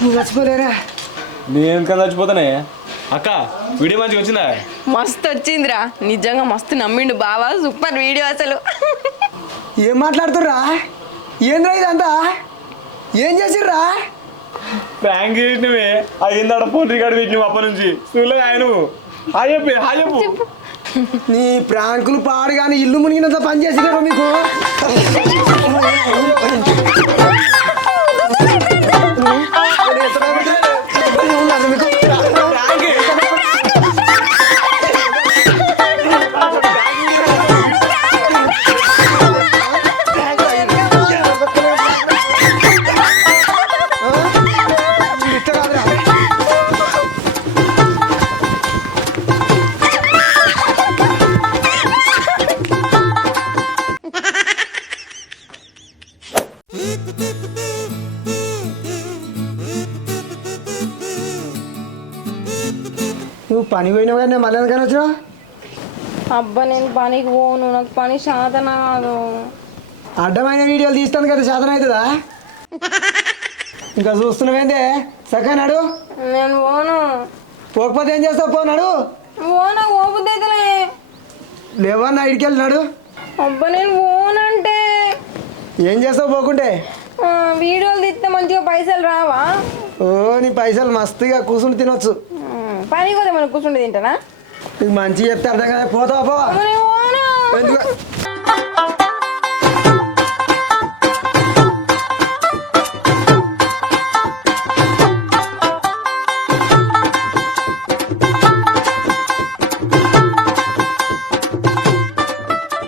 నువ్వు చచ్చిపోలేరా? నేను కదా చచ్చిపోతానే. అక్క వీడియో మంచిగా వచ్చిందా? మస్తు వచ్చిందిరా, నిజంగా మస్తు నమ్మిండు బావా. సూపర్ వీడియో అసలు. ఏం మాట్లాడుతుర్రా? ఏంద్రా ఇదంతా? ఏం చేసిర్రా? ప్రాంక్ చేసినవే అయిందాడ ఫోన్ రికార్డు పెట్టినవు అప్పటి నుంచి చూడలే ఆయన. హాయ్ చెప్పు. నీ ప్రాంకులు పాడు కానీ ఇల్లు మునిగినంత పని చేసినారు మీకు. నువ్వు పని పోయినావు కానీ మళ్ళీ ఎందుకని వచ్చినావు? అబ్బా నేను పనికి పోను, నాకు పని శాతన కాదు. అడ్డమైన వీడియోలు తీస్తాను కదా, శాతం అవుతుందా? ఇంకా చూస్తున్నావేందే? సకానాడు నేను పోను. పోకపోతే ఏం చేస్తావు? పోనాడు పోనా, పోబుద్ది అయితేలే. లేవన్నా ఇడికి వెళ్ళినాడు. అబ్బా నేను పోనంటే ఏం చేస్తావు పోకుంటే? వీడియోలు తీస్తే మంచిగా పైసలు రావా? ఓ నీ పైసలు మస్తుగా కూర్చుని తినొచ్చు. పని కూడా మనం కూర్చుంటే తింటానా? నీకు మంచిగా చెప్తే అర్థం కదా. పోతావా? పో. నేను పోను. ఎందుకు?